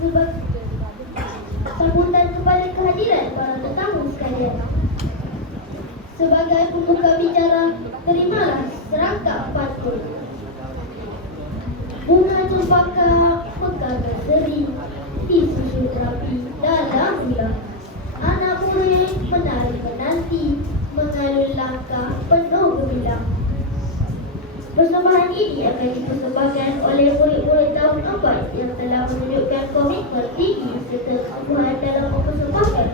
sebagai sambutan kepada kehadiran para tetamu sekalian. Sebagai pembuka bicara, terimalah serangkap pantun. Bunga cempaka mekar berseri, disusun rapi dalam bulan. Anak murid menari menanti, mengalun langkah penuh gemilang. Persembahan ini akan dipersembahkan oleh murid-murid tahun 4 yang telah menunjukkan komitmen tinggi serta kesungguhan dalam mempersembahkan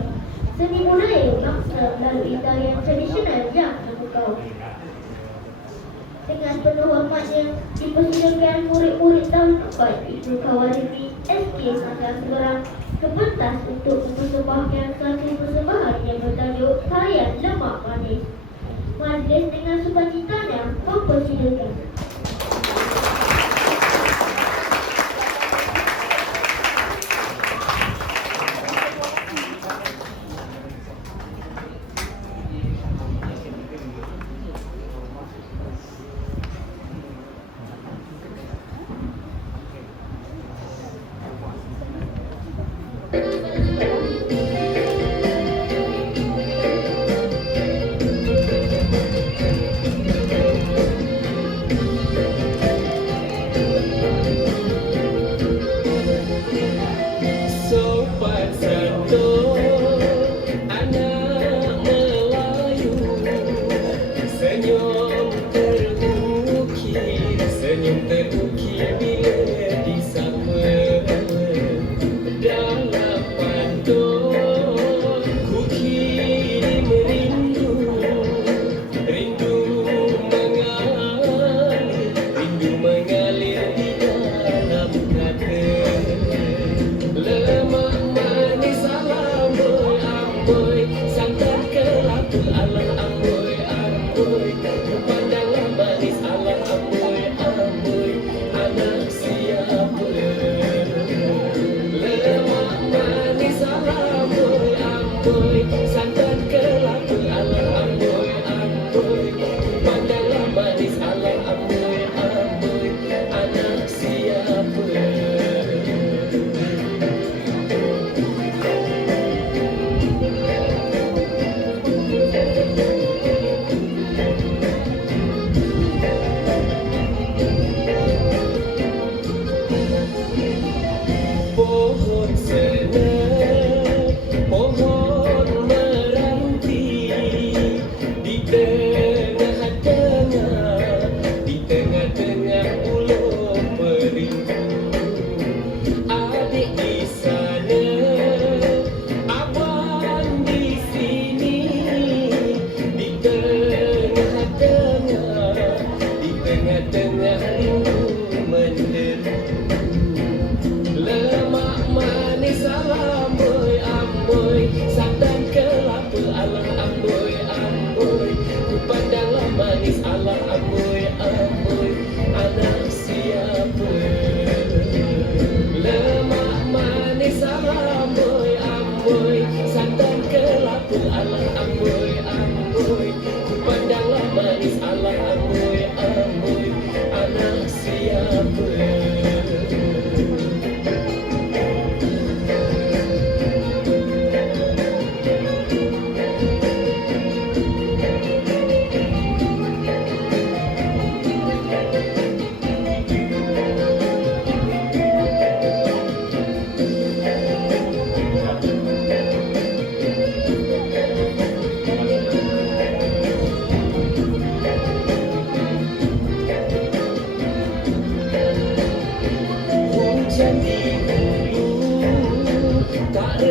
seni budaya bangsa melalui tarian tradisional yang terpukau. Dengan penuh hormatnya dipersilakan murid-murid tahun 4 Ibu Kawarimi SK Sangga Seberang ke pentas untuk mempersembahkan satu persembahan yang bertajuk Tarian Lemak Manis. Majlis dengan sukacitanya mempersilakan. Jangan di hulu tak